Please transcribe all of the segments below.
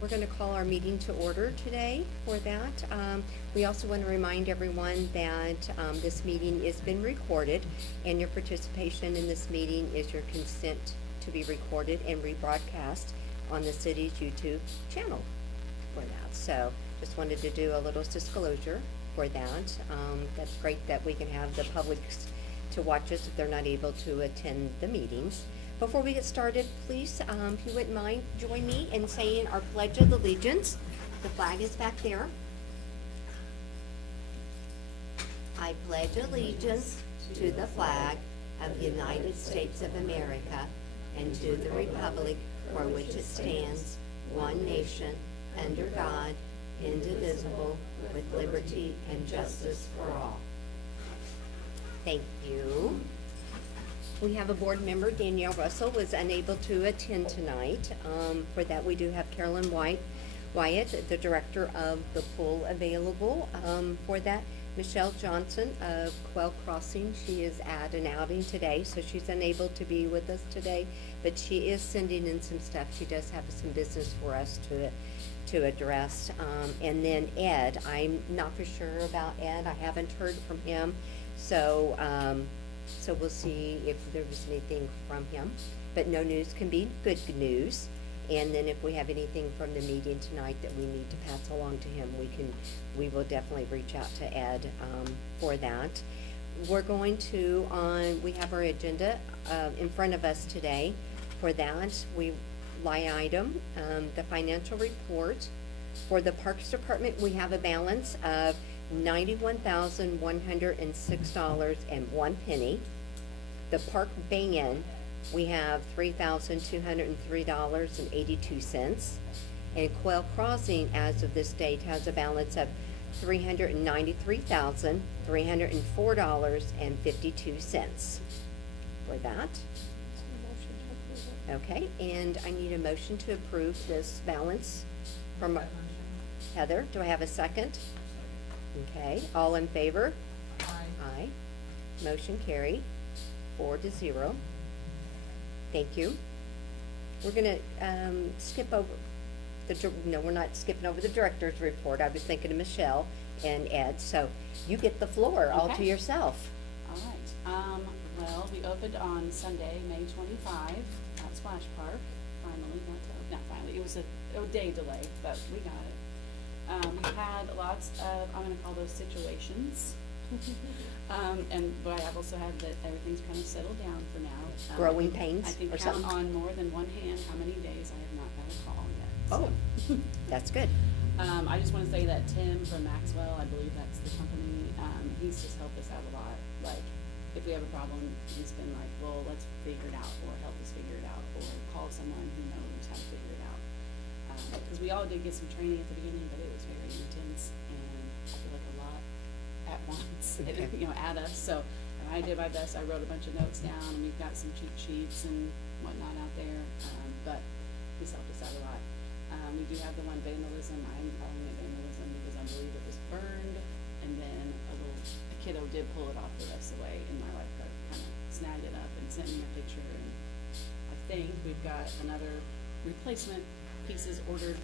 We're going to call our meeting to order today for that. We also want to remind everyone that this meeting is being recorded, and your participation in this meeting is your consent to be recorded and rebroadcast on the city's YouTube channel for that. So just wanted to do a little disclosure for that. That's great that we can have the public to watch us if they're not able to attend the meetings. Before we get started, please, if you wouldn't mind, join me in saying our Pledge of Allegiance. The flag is back there. I pledge allegiance to the flag of the United States of America and to the republic for which it stands, one nation, under God, indivisible, with liberty and justice for all. Thank you. We have a board member, Danielle Russell, was unable to attend tonight. For that, we do have Carolyn Wyatt, the director of the pool, available for that. Michelle Johnson of Quail Crossing, she is at an outing today, so she's unable to be with us today, but she is sending in some stuff. She does have some business for us to address. And then Ed, I'm not for sure about Ed. I haven't heard from him, so we'll see if there was anything from him. But no news can be good news. And then if we have anything from the meeting tonight that we need to pass along to him, we will definitely reach out to Ed for that. We're going to, we have our agenda in front of us today. For that, line item, the financial report. For the Parks Department, we have a balance of $91,106.01. The park band, we have $3,203.82. And Quail Crossing, as of this date, has a balance of $393,304.52 for that. Okay, and I need a motion to approve this balance from Heather. Do I have a second? Okay, all in favor? Aye. Aye. Motion carried, 4-0. Thank you. We're gonna skip over no, we're not skipping over the director's report. I was thinking of Michelle and Ed, so you get the floor all to Okay. yourself. All right. Well, we opened on Sunday, May 25 at Splash Park. Finally, not finally. It was a day delay, but we got it. We had lots of, I'm going to call those situations. But I have also had that everything's kind of settled down for now. Growing pains I can or count something? on more than one hand how many days I have not got a call yet. Oh, So. that's good. I just want to say that Tim from Maxwell, I believe that's the company, he's just helped us out a lot. Like, if we have a problem, he's been like, well, let's figure it out, or help us figure it out, or call someone who knows how to figure it out. Because we all did get some training at the beginning, but it was very intense, and I feel like a lot at once, Okay. at us. So, and I did my best. I wrote a bunch of notes down, and we've got some cheat sheets and whatnot out there, but he's helped us out a lot. We do have the one vandalism. I'm calling it vandalism because I believe it was burned, and then a kiddo did pull it off the rest of the way, and my lifeguard kind of snagged it up and sent me a picture. And I think we've got another replacement pieces ordered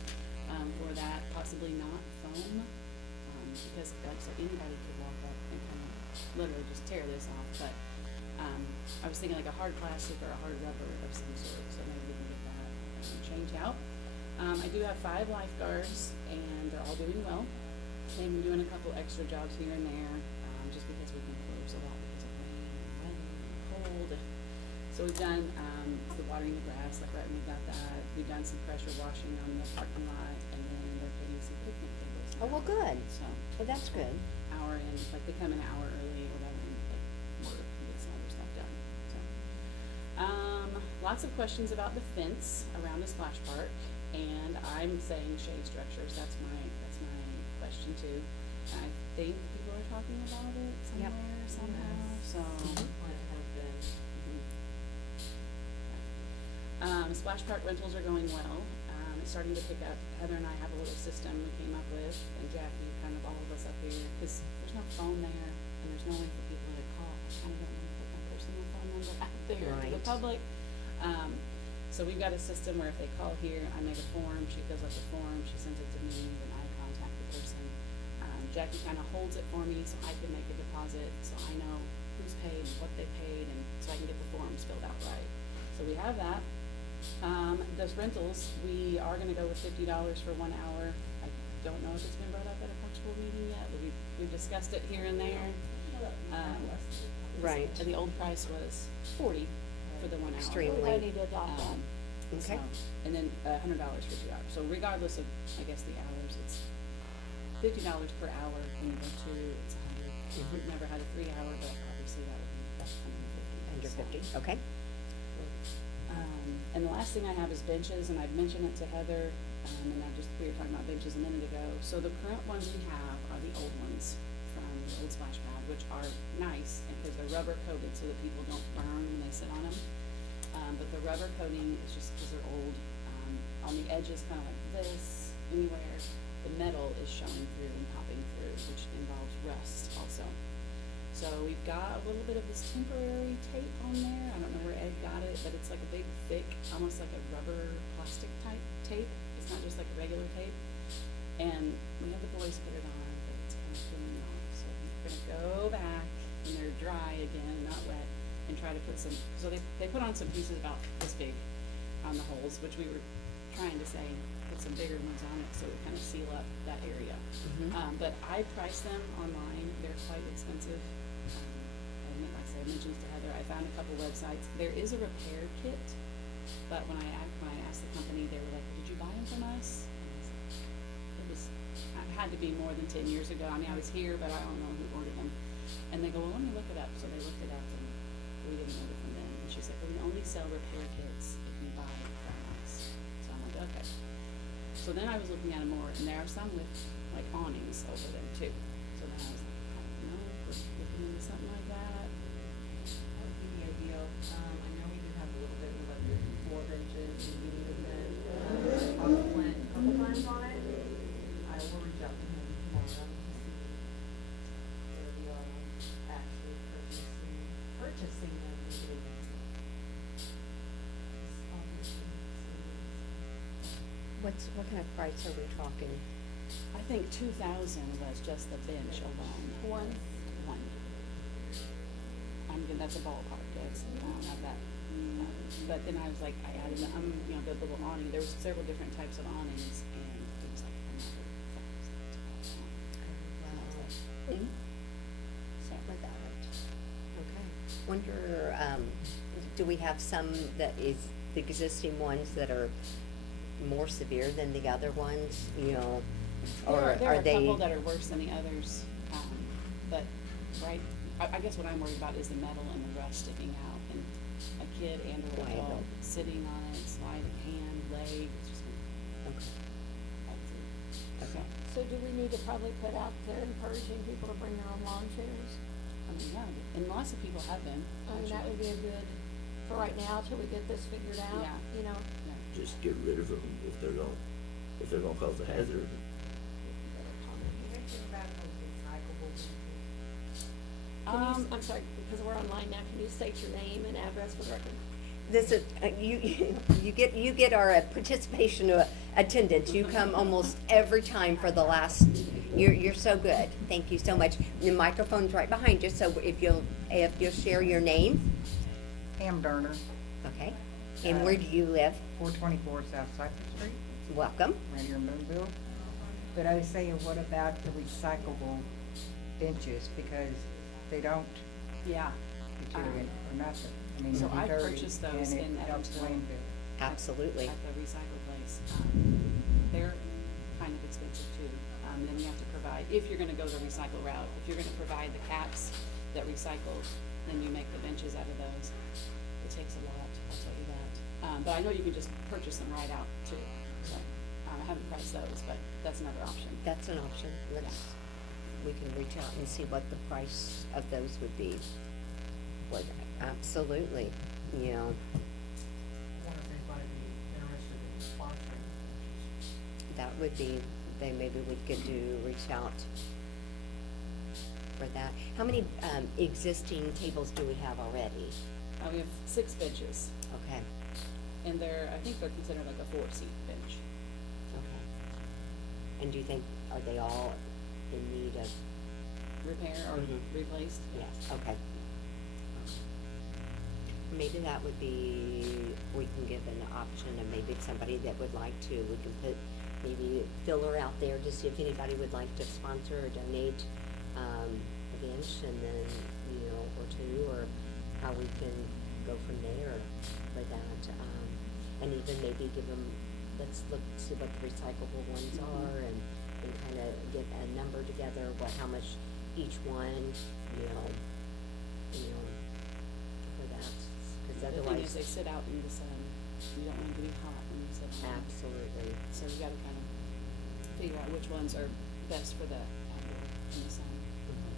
for that, possibly not foam, because like so anybody could walk up and kind of literally just tear this off. But I was thinking like a hard plastic or a hard rubber of some sort, so maybe we can get that changed out. I do have 5 lifeguards, and they're all doing well. They've been doing a couple extra jobs here and there, just because we've been closed a lot because of rain and weather and cold. So we've done the watering the grass, like right when we got that. We've done some pressure washing on the parking lot, and then they're putting some picnic tables Oh, well, out. good. So Well, that's good. hour in, like they come an hour early or whatever, and like work and get some other stuff done. So, lots of questions about the fence around the splash park, and I'm saying shade structures. That's my question too. And I think people are talking about it somewhere somehow. So. Splash park rentals are going well. It's starting to pick up. Heather and I have a little system we came up with, and Jackie, kind of all of us up here, because there's no phone there, and there's no way for people to call. I kind of don't want to put my personal phone number out there to the Right. public. So we've got a system where if they call here, I make a form, she fills out the form, she sends it to me, then I contact the person. Jackie kind of holds it for me so I can make a deposit, so I know who's paid, what they paid, and so I can get the forms filled out right. So we have that. Those rentals, we are gonna go with $50 for 1 hour. I don't know if it's been brought up at a Parksville meeting yet, but we've discussed it here and there. Right. And the old price was 40 for the 1 hour. Extremely. We need to adopt that. Okay. And then $100 for 2 hours. So regardless of, I guess, the hours, it's $50 per hour. When you go to, it's 100. We've never had a 3 hour, but obviously that would be Under 50, So, okay. and the last thing I have is benches, and I've mentioned it to Heather, and we were talking about benches a minute ago. So the current ones we have are the old ones from the old splash pad, which are nice, because they're rubber coated so that people don't burn when they sit on them. But the rubber coating is just because they're old. On the edges, kind of like this, anywhere, the metal is showing through and popping through, which involves rust also. So we've got a little bit of this temporary tape on there. I don't know where Ed got it, but it's like a big, thick, almost like a rubber plastic type tape. It's not just like regular tape. And we had the boys put it on, but it's kind of throwing me off. So we're gonna go back when they're dry again, not wet, and try to put some, so they put on some pieces about this big on the holes, which we were trying to say, put some bigger ones on it so it kind of seal up that area. But I priced them online. They're quite expensive. And like I said, I mentioned to Heather, I found a couple websites. There is a repair kit, but when I asked the company, they were like, "Did you buy them from us?" And it had to be more than 10 years ago. I mean, I was here, but I don't know who ordered them. And they go, "Well, let me look it up." So they looked it up, and we didn't order from them. And she's like, "Well, we only sell repair kits if you buy from us." So I'm like, "Okay." So then I was looking at them more, and there are some with like awnings over them too. So then I was like, I don't know, if we're looking into something like that. That would be the ideal. I know we do have a little bit of electric floor benches and we need to talk to Clint a couple times on it. I will reach out to him tomorrow to see where we are on actually purchasing them and getting them. It's obviously What kind of price are we talking? I think 2,000 was just the bench alone. One. That's a ballpark, I don't have that. But then I was like, I added, the little awning, there was several different types of awnings, and it was like another $1,000. Without it. Okay. Wonder, do we have some that is the existing ones that are more severe than the other ones, or There are are a they? couple that are worse than the others, but, right, I guess what I'm worried about is the metal and the rust sticking out, and a kid and or Right. adult sitting on it, sliding hand, leg, it's just, Okay. So do we need to probably put out there encouraging people to bring their own lawn chairs? I mean, yeah, and lots of people have been. I mean, that would be a good, for right now, till we get this figured out, Yeah. Yeah. Just get rid of them if they're gonna cause a hazard. Anything about those recyclable benches? I'm sorry, because we're online now, can you state your name and address for the record? This is, you get our participation attendance. You come almost every time for the last, you're so good. Thank you so much. The microphone's right behind you, so if you'll share your name, Pam Durner, okay? And where do you live? 424 South Cypress Street, Welcome. right here in Boonville. But I was saying, what about the recyclable benches, because they don't Yeah. deteriorate or nothing. I mean, So they're I dirty, purchased those and in it helps Evansville. landfill. Absolutely. At the recycle place. They're kind of expensive too. Then you have to provide, if you're gonna go the recycle route, if you're gonna provide the caps that recycle, then you make the benches out of those. It takes a lot, I'll tell you that. But I know you can just purchase them right out too. So, I haven't priced those, but that's another option. That's an option. We can reach out and see what the price of those would be. Absolutely, I wonder if anybody would be interested in sponsoring. that would be, maybe we could reach out for that. How many existing tables do we have already? We have 6 benches, Okay, and I think they're considered like a 4-seat bench. okay. And do you think, are they all in need of, Repair or Mhm. replaced? yes, okay. Maybe that would be, we can give an option of maybe somebody that would like to, we can put maybe a filler out there to see if anybody would like to sponsor or donate, a bench and then, or two, or how we can go from there for that. And even maybe give them, let's look, see what the recyclable ones are and kind of get a number together, how much each one, for that. Because The thing otherwise, is, they sit out in the sun. You don't want them to be hot when you sit on them. absolutely. So you gotta kind of figure out which ones are best for the outdoor in the sun. Mhm.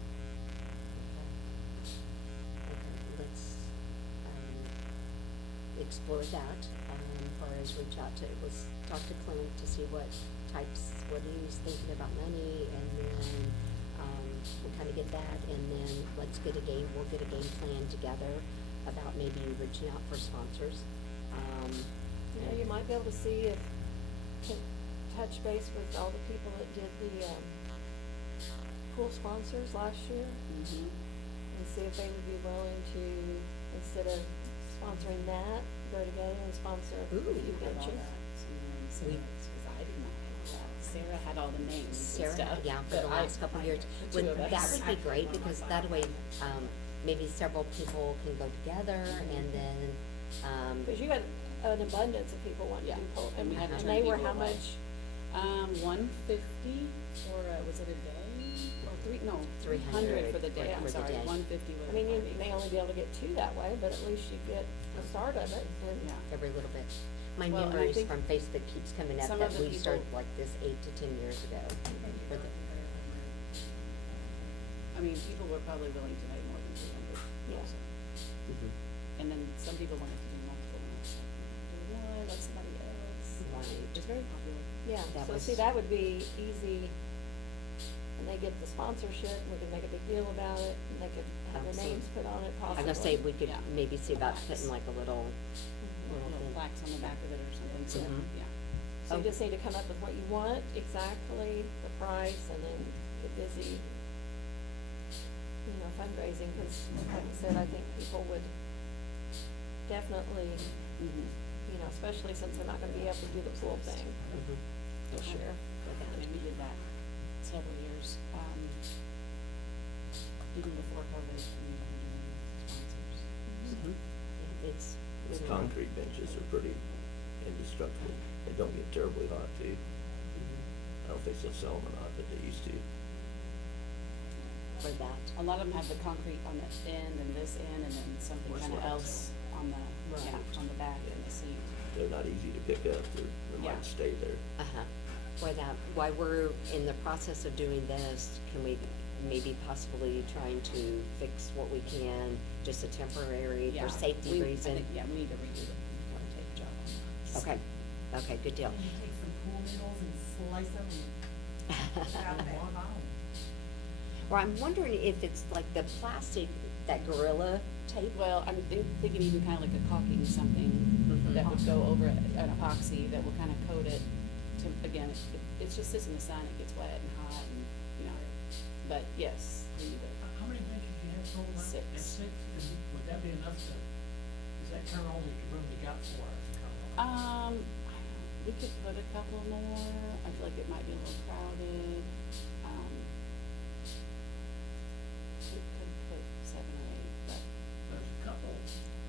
Okay, let's, explore that, or as reach out to, let's talk to Clint to see what he's thinking about money, and then, we'll kind of get that, and then we'll get a game plan together about maybe reaching out for sponsors. You might be able to see if, can touch base with all the people that did the, pool sponsors last year, Mm-hmm. and see if they would be willing to, instead of sponsoring that, go together and sponsor a Ooh. few benches. Because I did not have all that. Sarah had all the names and Sarah, stuff. yeah, for but the last couple of years. the two of That us. would be great, because that way, maybe several people can go together, and then, Cause you had an abundance of people wanting to Yeah. do pool, And we had to and turn they were people how away. much? 150 for, was it a day? Or 300 for the day, Yeah. I'm For the sorry, day. 150 was I mean, you a may only be able to get 2 that way, but at least you get the start of it, and. Yeah. every little bit. My Well, and I memories think from Facebook keeps coming up some that of the we started people- like this 8 to 10 years ago. For the- I mean, people were probably willing to make more than 300. Yeah. also. Mhm. And then some people wanted to do multiple, and I was like, do one, let somebody else. Right. It's very popular. Yeah, That so was- see, that would be easy, and they get the sponsorship, we could make a big deal about it, and they could have their Absolutely. names put on it I possibly. was gonna say, we could Yeah. maybe see about Plaques. putting like a little, Mhm. little Little thing. plaques on the back of it or something, so, Mhm. yeah. So you Oh. just need to come up with what you want, exactly, the price, and then get busy, fundraising, cause like I said, I think people would definitely, Mm-hmm. especially since they're not gonna be able to do the pool thing Mhm. this year. I mean, we did that several years, even before COVID, we were doing sponsors. Mhm. Yeah, It's. The really- concrete benches are pretty indestructible. They don't get terribly hot too. Mhm. I don't know if they still sell them or not, but they used to. For that. A lot of them have the concrete on the end and this end, and then something Where's kind of that? else on the, yeah, Right. on the back and the seat. They're not easy to pick up. They Yeah. might stay there. Uh-huh. While we're in the process of doing this, can we maybe possibly trying to fix what we can, just a temporary, Yeah, for safety I reason? think, yeah, we need to redo the tape job on that. Okay, good deal. And you take some pool needles and slice them and put out that home. Well, I'm wondering if it's like the plastic, that Gorilla tape. Well, I'm thinking even kind of like a caulking something Mhm. that would go over an epoxy that will kind of coat it to, again, it's just sits in the sun, it gets wet and hot and, but yes, we need it. How many benches do you have sold now? 6. That's 6, and would that be enough to, is that kind of all the room you got for us? I don't know, we could put a couple more, I feel like it might be a little crowded, we could put 7 or 8, but, There's a couple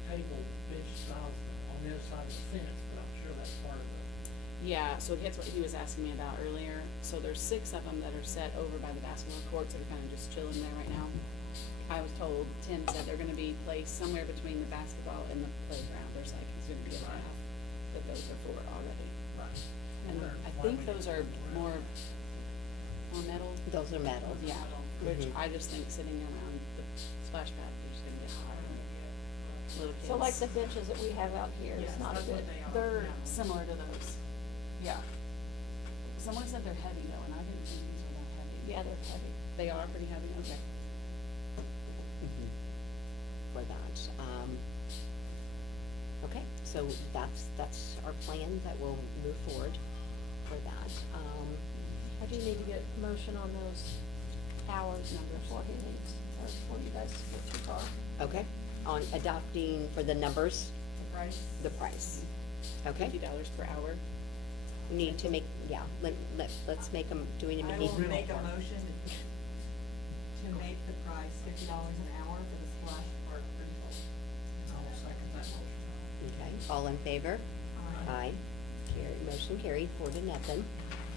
table bench styles on the other side of the fence, but I'm sure that's part of the. yeah, so that's what he was asking me about earlier, so there's 6 of them that are set over by the basketball courts that are kind of just chilling there right now. I was told, Tim said they're gonna be placed somewhere between the basketball and the playground, there's like, he's gonna be a path that those are for already. Right. And I think those are more metal, Those are metal. yeah, which Mhm. I just think sitting around the splash pad is just gonna get hot. Little kids. So like the benches that we have out here, it's Yes, not a that's good, what they are. they're, Similar to those, yeah. Someone said they're heavy though, and I didn't think these were that heavy. yeah, they're heavy. They are pretty heavy, okay. Mhm. for that. Okay, so that's our plan, that we'll move forward for that. I do need to get motion on those hours before he leaves, or before you guys get too far. Okay, on adopting for the numbers, The price? the price. Okay, $50 per hour. we need to make, yeah, let's make them, do we need? I will make a motion to make the price $50 an hour for the splash park rental. I will second that motion. Okay, all in favor? Aye. Motion carried, 4-0.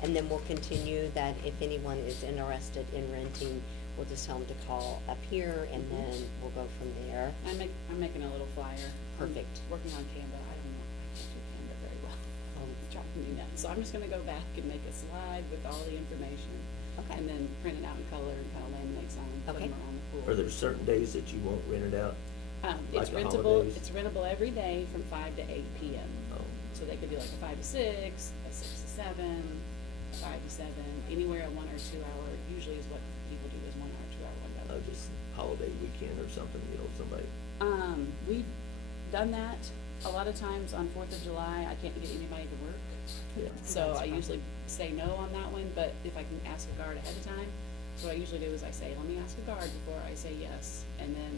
And then we'll continue that if anyone is interested in renting, we'll just tell them to call up here and then we'll go from there. I'm making a little flyer. I'm Perfect. working on Canva. I don't know, I can't do Canva very well. I'm trying to do that. So I'm just gonna go back and make a slide with all the information. Okay. And then print it out in color and kind of laminate some, put Okay. them around the pool. Are there certain days that you won't rent it out? It's like the rentable, holidays? it's rentable every day from 5 to 8 p.m. Oh, So they could do like a 5 to 6, a 6 to 7, a 5 to 7, anywhere a 1 or 2 hour, usually is what people do is 1 hour, 2 hour window. just holiday weekend or something, you know, somebody. We've done that a lot of times on 4th of July. I can't get anybody to work. Yeah. So I usually say no on that one, but if I can ask a guard ahead of time, so what I usually do is I say, let me ask a guard before I say yes, and then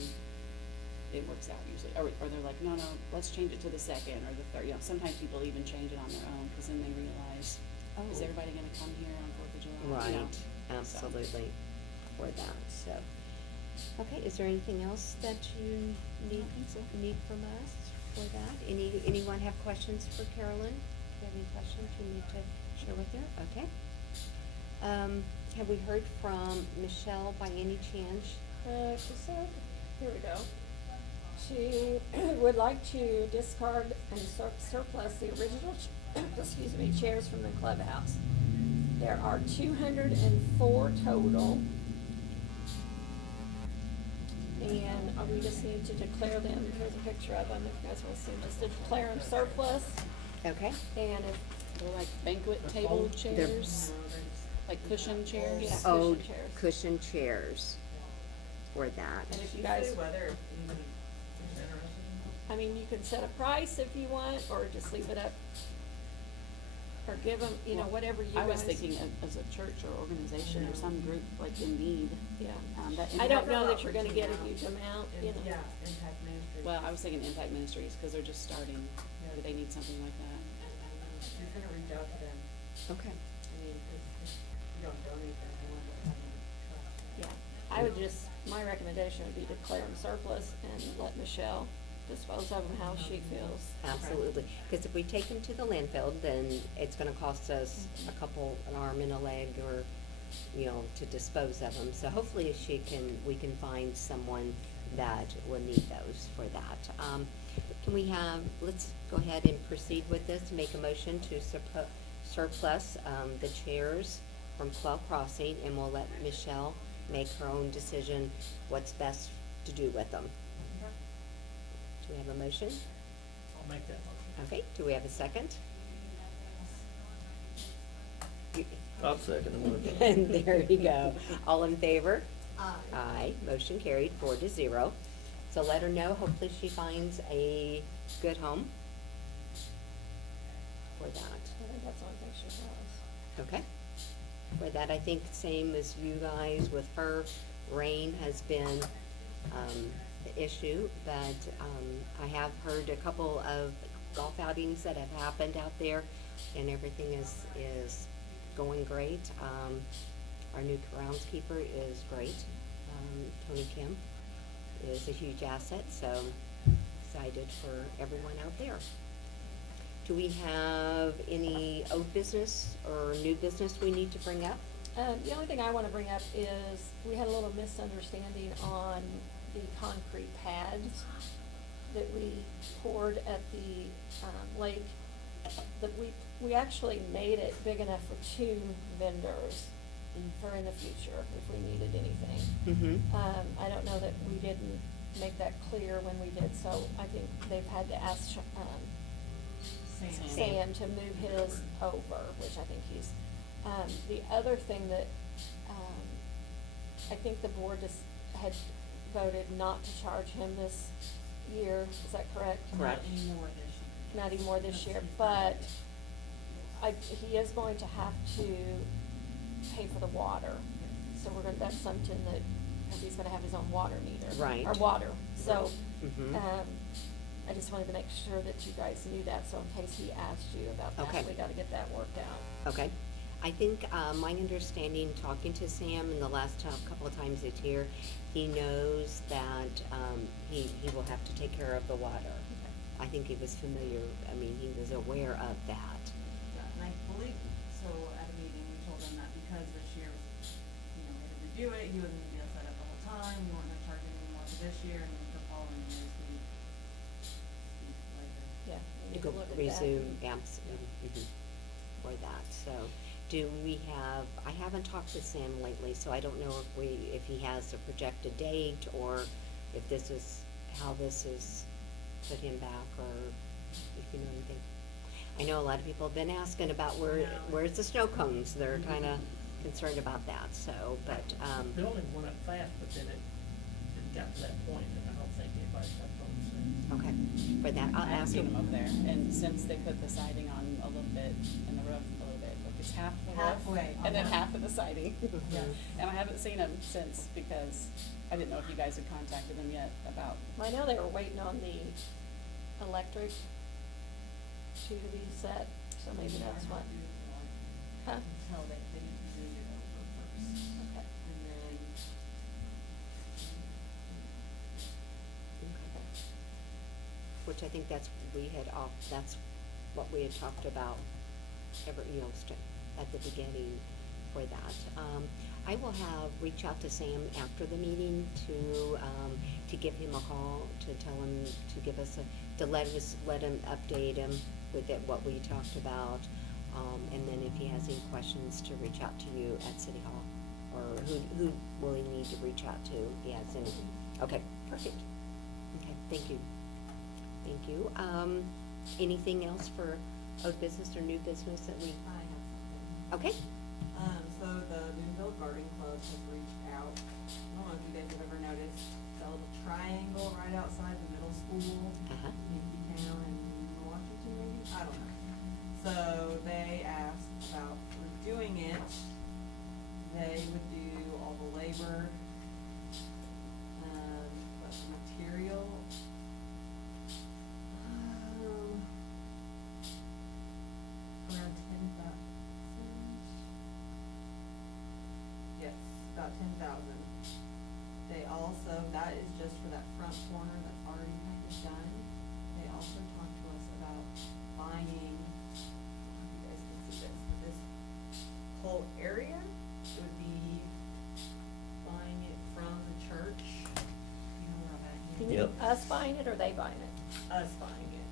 it works out usually. Or they're like, no, let's change it to the 2nd or the 3rd. You know, sometimes people even change it on their own, cause then they realize, is Oh. everybody gonna come here on 4th of July? You Right, know? So- absolutely, for that, so. Okay, is there anything else that you need from us for that? Anyone have questions for Carolyn? Do you have any questions you need to share with her? Okay. Have we heard from Michelle by any chance? She said, here we go. She would like to discard and surplus the original, excuse me, chairs from the clubhouse. There are 204 total. And we just need to declare them, here's a picture of them, if you guys want to see them, just to declare them surplus. Okay, And if, They're like banquet They're table fold- chairs, like cushion chairs. Yeah. oh, Cushion chairs. cushion chairs for that. and if you Did guys, say whether anybody is interested in I mean, you can set a price if you want, or just leave it up. Or give them, you know, whatever you guys. I was thinking as a church or organization or some group like in need. Yeah. That I don't impact- know that you're gonna get a huge amount, you know. Yeah, Impact Ministries. Well, I was thinking Impact Ministries, cause they're just starting. Do they need something like that? You're gonna reach out to them, Okay, I mean, if you don't donate them, they won't have any trust. Yeah, I would just, my recommendation would be declare them surplus and let Michelle dispose of them how she feels. absolutely. Because if we take them to the landfill, then it's gonna cost us an arm and a leg, or, you know, to dispose of them. So hopefully we can find someone that will need those for that. Can we have, let's go ahead and proceed with this, make a motion to surplus, the chairs from Quail Crossing, and we'll let Michelle make her own decision what's best to do with them. Do we have a motion? I'll make that motion. Okay, do we have a second? I'll second the motion. And there you go. All in favor? Aye. Aye, motion carried, 4-0. So let her know, hopefully she finds a good home for that. I think that's the only thing she has. Okay. For that, I think same as you guys with her, rain has been, the issue, but, I have heard a couple of golf outings that have happened out there, and everything is going great. Our new groundskeeper is great. Tony Kim is a huge asset, so excited for everyone out there. Do we have any old business or new business we need to bring up? The only thing I wanna bring up is, we had a little misunderstanding on the concrete pads that we poured at the, lake. That we actually made it big enough for 2 vendors for in the future, if we needed anything. Mm-hmm. I don't know that we didn't make that clear when we did, so I think they've had to ask, Sam to move his over, which I think he's, the other thing that, I think the board just had voted not to charge him this year, is that correct? Correct. Not anymore this year. Not anymore this year, but he is going to have to pay for the water. So that's something that, cause he's gonna have his own water meter. Right. Or water, so, Mhm. I just wanted to make sure that you guys knew that, so in case he asked you about that, Okay. we gotta get that worked out. Okay. I think, my understanding, talking to Sam in the last couple of times he's here, he knows that, he will have to take care of the water. I think he was familiar, I mean, he was aware of that. Yeah, and I believe, so at a meeting, we told him that because this year, we had to redo it, he wasn't gonna be able to set up the whole time, we weren't gonna charge him anymore for this year, and then for following years, we later. Yeah. we You need to could look at that. resume, absolutely, for that, so, do we have, I haven't talked to Sam lately, so I don't know if he has a projected date, or if this is, how this is put him back, or if you know anything. I know a lot of people have been asking about where's the snow cones, they're kinda concerned about that, so, but, The building went up fast, but then it got to that point, and I don't think anybody stepped on the scene. okay, for that, I'll I haven't ask seen him. them over there, and since they put the siding on a little bit, and the roof a little bit, like it's half the roof. Halfway, And then uh-huh. half of the siding. Yes. And I haven't seen them since, because I didn't know if you guys had contacted them yet about, I know they were waiting on the electric to be set, so maybe that's what, huh? Until they do it over first, Okay. and then. Which I think that's, that's what we had talked about at the beginning for that. I will reach out to Sam after the meeting to give him a call, to tell him, to give us to let him update him with what we talked about. And then if he has any questions, to reach out to you at City Hall, or who will he need to reach out to if he has any. Okay, perfect. Okay, thank you. Thank you. Anything else for old business or new business that we, I have something. okay? So the Boonville Garden Club has reached out. I don't know if you guys have ever noticed the little triangle right outside the middle school Uh-huh. in Town in Washington, maybe? I don't know. So they asked about redoing it. They would do all the labor, but the material, around 10,000. Yes, about 10,000. They also, that is just for that front corner that's already kind of done. They also talked to us about buying, I don't know if you guys can see this, but this whole area would be buying it from the church. You know where I'm at You here? mean Yep. us buying it or they buying it? Us buying it,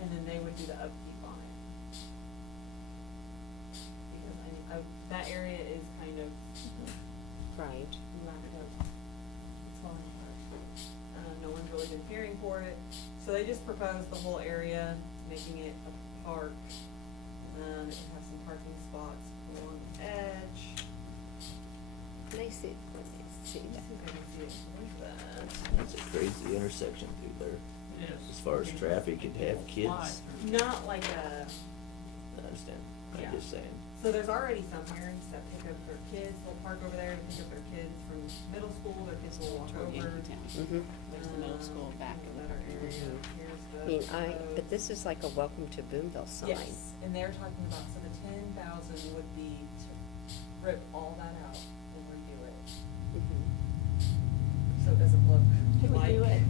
and then they would do the upkeep on it. Because that area is kind of Right. lack of, it's falling apart. No one's really been caring for it, so they just proposed the whole area, making it a park. It can have some parking spots along the edge. Can I see Let's see that? if I can see it. Where's that? It's a crazy intersection through there, It is. as far as traffic and to have Fly kids. through. Not like a, I understand, Yeah. I'm just saying. so there's already some parents that pick up their kids, they'll park over there to pick up their kids from middle school, their kids will walk toward over. Yankee Town. Mm-hmm. There's the middle school back in the Another parking lot. area. Mhm. Here's I the mean, proposed- but this is like a welcome to Boonville sign. Yes, and they're talking about, so the 10,000 would be to rip all that out and redo it, Mhm. so it doesn't look Who would like do it?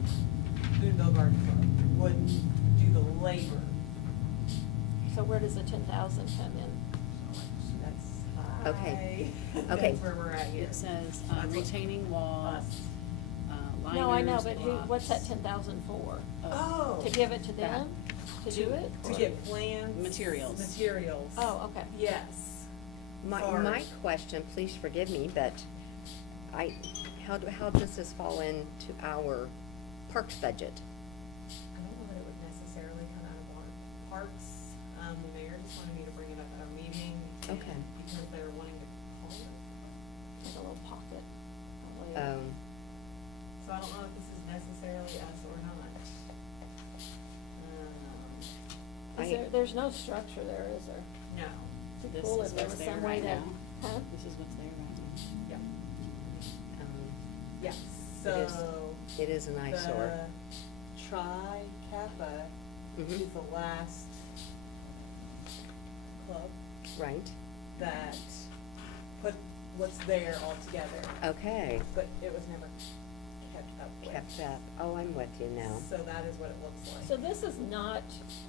Boonville Garden Club would do the labor. So where does the 10,000 come in? That's Okay. high. Okay. That's where we're at here. It says, That's what- retaining walls, liners, No, I know, but what's that blocks, 10,000 for? Oh. To give it to That- them? To do it? To get plans. Materials. Materials. Oh, okay. Yes. My Cars. question, please forgive me, but how does this fall into our parks budget? I don't know that it would necessarily come out of our parks. The mayor just wanted me to bring it up at our meeting. and Okay. Because they were wanting to call it. Like a little pocket. Um, So I don't know if this is necessarily us or not. There's no structure there, is there? No. It'd be This cool is if there what's was there some way right to, now. huh? This is what's there right now. Yep. Um, Yeah, is- so. It is an eyesore. The Tri Kappa Mhm. is the last club Right, that put what's there all together, okay, but it was never kept up with. kept up. Oh, I'm with you now. So that is what it looks like. So this is not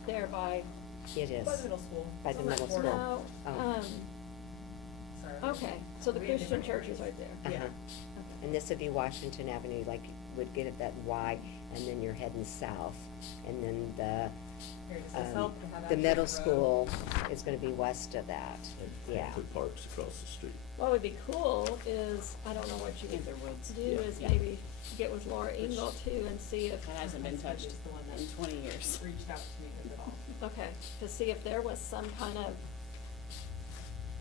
there by, It is. By the middle school. By It's the on that middle corner. school. no, Oh. Sorry. okay, so the We have Christian different church is areas. right there. Yeah. Uh-huh. And this would be Washington Avenue, like, would get it that Y, and then you're heading south. And then Here, does this help to have the access middle to road? school is gonna be west of that, And yeah. put parks across the street. What would be cool is, I don't know what you Panther would Woods. do, Yeah. is Yeah. maybe get with Laura Engel too and see if, That hasn't been touched Is the one that in 20 years. reached out to me with it all. okay, to see if there was some kind of,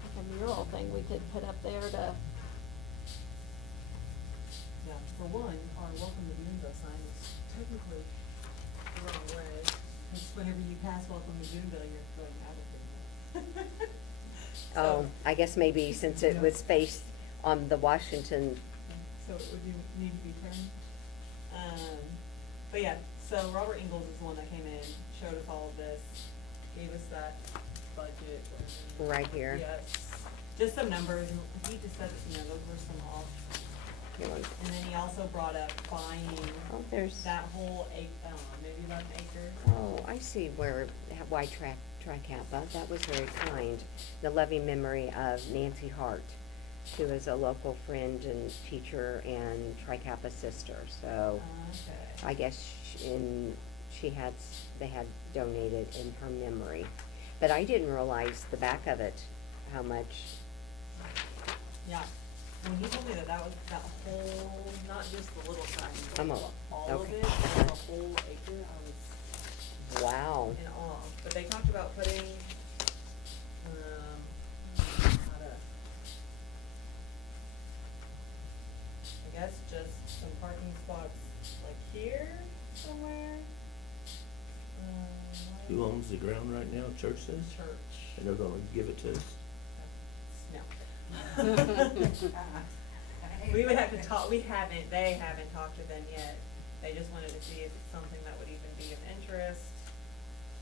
like a mural thing we could put up there to, Yeah, for one, our welcome to Boonville sign is technically the wrong way. Cause whenever you pass welcome to Boonville, you're going out of Boonville. Oh, I guess maybe since it was faced on the Washington, So it would need to be turned. But yeah, so Robert Ingalls is the one that came in, showed us all of this, gave us that budget. right here. Yes, just some numbers, and he just said, you know, those were some off. Here one. And then he also brought up buying Oh, there's, that whole maybe about an acre. oh, I see where, why Tricappa, that was very kind. The loving memory of Nancy Hart, who is a local friend and teacher and Tricappa sister, so Okay. I guess they had donated in her memory. But I didn't realize the back of it, how much, Yeah, when he told me that was that whole, not just the little sign, I'm but a- all of okay. it, the whole acre, I was wow. in awe. But they talked about putting, how to, I guess just some parking spots like here somewhere. Who owns the ground right now? Church says? Church. And they're gonna give it to us? No. We would have to talk, they haven't talked to them yet. They just wanted to see if it's something that would even be of interest.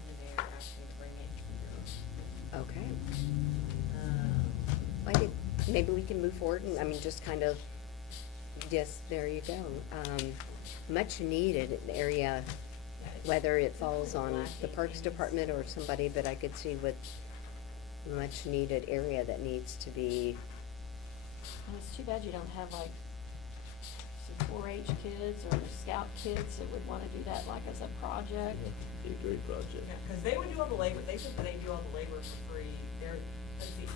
And they're asking to bring it Okay. here. I think maybe we can move forward and, I mean, just kind of, yes, there you go. Much needed area, whether it falls on the Parks Department or somebody, but I could see with much needed area that needs to be, and it's too bad you don't have like some 4-H kids or scout kids that would wanna do that like as a project. Be a great project. Yeah, cause they would do all the labor, they said that they do all the labor for free. Let's see.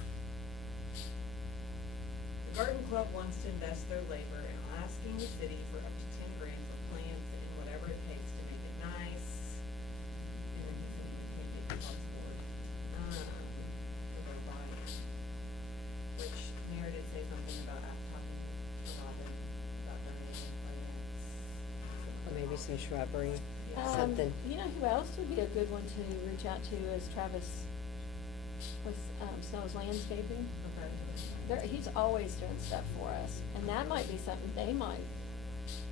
The garden club wants to invest their labor in asking the city for up to 10 grand for plants and whatever it takes to make it nice. And then he said he would pay the cost for it. For their buying. Which Mayor did say something about talking to Robin about donating plants. or maybe some shrubbery, Yeah. something. You know who else would be a good one to reach out to is Travis with, Snow's Landscaping. Okay. He's always doing stuff for us, and that might be something they might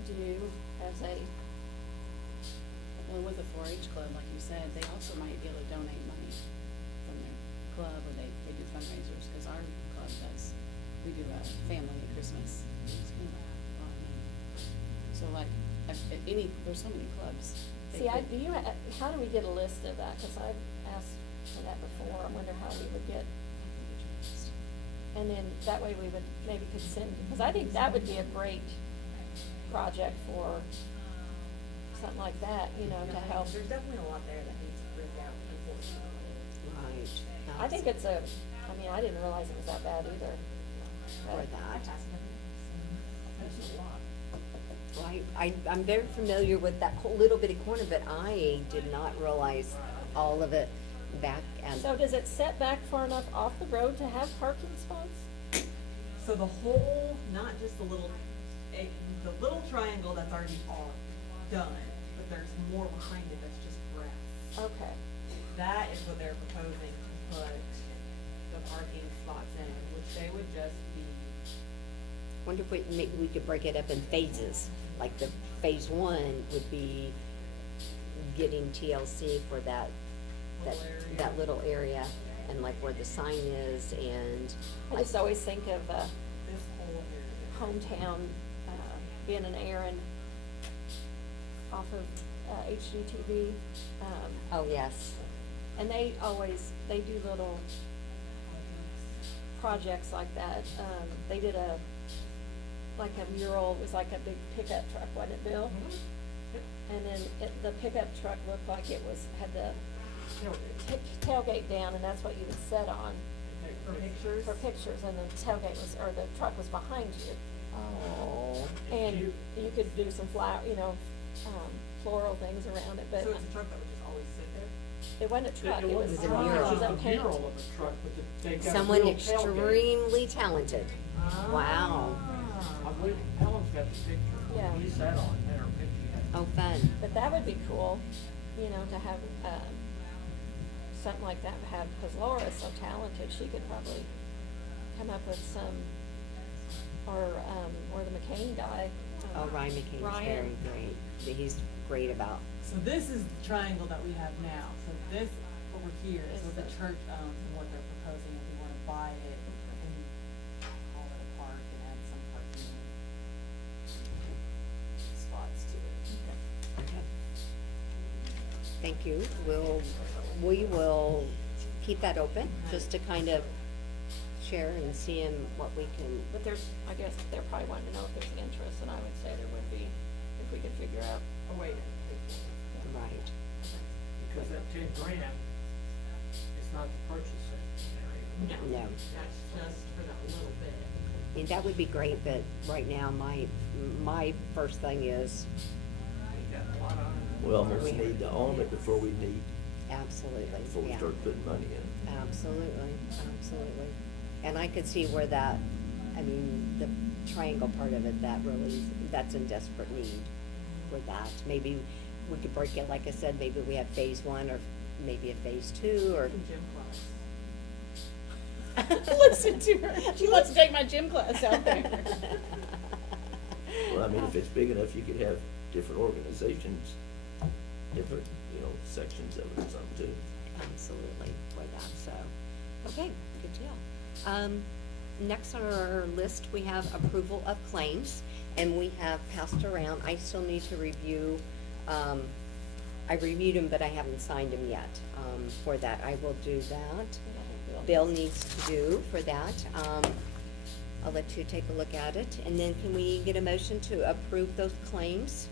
do as a, Well, with the 4-H club, like you said, they also might be able to donate money from their club, or they do fundraisers, cause our club does, we do a family at Christmas. It's kind of a lot of money. So like, if there's so many clubs. they see, could- how do we get a list of that? Cause I've asked for that before, I wonder how we would get, and then that way we would, maybe could send, cause I think that would be a great project for something like that, you know, to help. There's definitely a lot there that needs to bring out, unfortunately. Right. I think it's I didn't realize it was that bad either. Or But- that. That's a lot. Well, I'm very familiar with that whole little bitty corner, but I did not realize all of it back and. So does it set back far enough off the road to have parking spots? So the whole, not just the little the little triangle that's already all done, but there's more behind it that's just grass. Okay, That is what they're proposing to put the parking spots in, which they would just be, Wonder if maybe we could break it up in phases, like the phase one would be getting TLC for that, Little area. that little area, and like where the sign is, and I just always think of, this whole area. hometown, being an errand off of, HGTV, oh, yes. and they do little projects like that. They did like a mural, it was like a big pickup truck, wasn't it, Bill? And then the pickup truck looked like it had the tailgate down, and that's what you would sit on For pictures? for pictures, and the tailgate was, or the truck was behind you. Oh, And you could do some floral things around it, but So it's a truck that would just always sit there? it wasn't a truck, it was a a mural. It's just a paint. mural of a truck, but they got a someone real tailgate. extremely talented. Wow. I believe Helen's got the picture. Yeah. We sat on it, her picture. Oh, fun. But that would be cool, to have, something like that to have, because Laura's so talented, she could probably come up with some, or the McCain guy. Oh, Ryan McCain's Ryan. very great. He's great about, So this is the triangle that we have now. So this over here is what the church owns and what they're proposing if we wanna buy it and call it a park and add some parking spots to it. okay. Thank you. We will keep that open, just to kind of share and see what we can, But I guess they're probably wanting to know if there's interest, and I would say there would be, if we could figure out. Oh, wait. right. Because that 10 grand, it's not the purchase area. No. No. That's just for that little bit. I mean, that would be great, but right now, my first thing is, We got a lot on it. We almost need to own it before we need, absolutely, before we yeah. start putting money in. Absolutely, absolutely. And I could see where that, I mean, the triangle part of it, that's in desperate need for that. Maybe we could break it, like I said, maybe we have phase one, or maybe a phase two, or. And gym class. Listen to her. She wants to take my gym class out there. Well, I mean, if it's big enough, you could have different organizations, different, sections of it or something too. Absolutely, for that, so, okay, good deal. Next on our list, we have approval of claims, and we have passed around, I still need to review, I reviewed them, but I haven't signed them yet, for that, I will do that. Bill needs to do for that, I'll let you take a look at it, and then can we get a motion to approve those claims?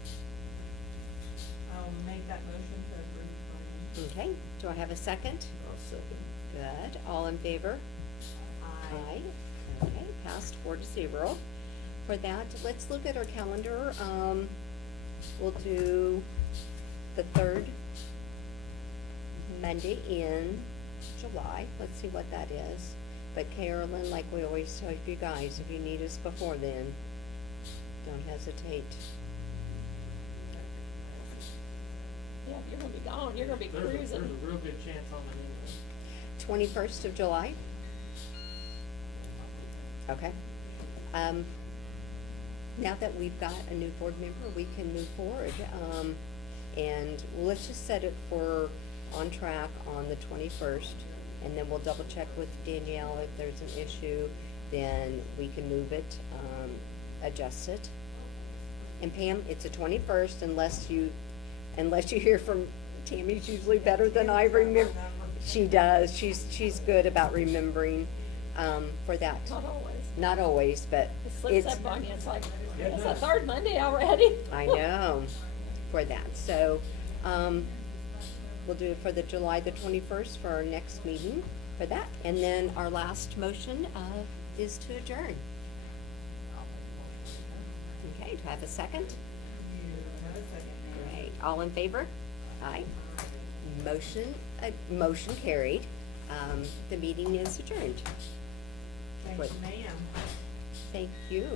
I'll make that motion to approve claims. Okay, do I have a second? I'll second. Good, all in favor? Aye. Okay, passed 4-0. For that, let's look at our calendar. We'll do the third Monday in July. Let's see what that is. But Carolyn, like we always tell you guys, if you need us before then, don't hesitate. Yeah, you're gonna be gone, you're gonna be There's cruising. a real good chance on it anyway. 21st of July? Okay. Now that we've got a new board member, we can move forward. And let's just set it for on track on the 21st, and then we'll double check with Danielle if there's an issue, then we can move it, adjust it. And Pam, it's the 21st unless you hear from, Tammy's usually better than I remember. She does, she's good about remembering, for that. Not always. Not always, but It slips it's, up on you, it's like, Yeah, it it's the does. third Monday already. I know, for that. So, we'll do it for the July the 21st for our next meeting for that. And then our last motion, is to adjourn. Okay, do I have a second? Great, all in favor? Aye. Motion carried. The meeting is adjourned. Thank you, ma'am. Thank you.